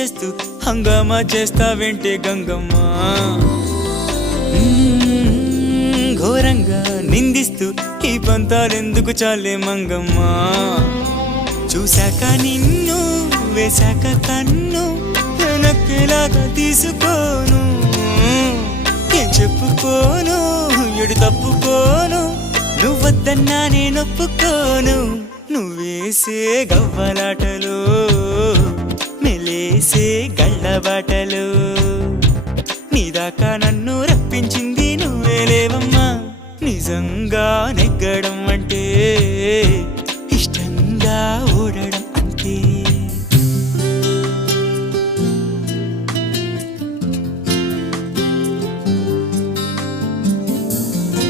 చేస్తూ హంగామా చేస్తావేంటే గంగమ్మ ఘోరంగా నిందిస్తూ ఈ పంతాలెందుకు చాలే మంగమ్మ చూశాక నిన్ను వేశాక కన్ను వెనక్కిలాగా తీసుకోను ఏం చెప్పుకోను ఎడు తప్పుకోను నువ్వద్దన్నా నేనొప్పుకోను నువ్వేసే గవ్వలాటలు మెలేసే గళ్ళబాటలు నీదాకా నన్ను రప్పించింది నువ్వేలేవమ్మా నిజంగా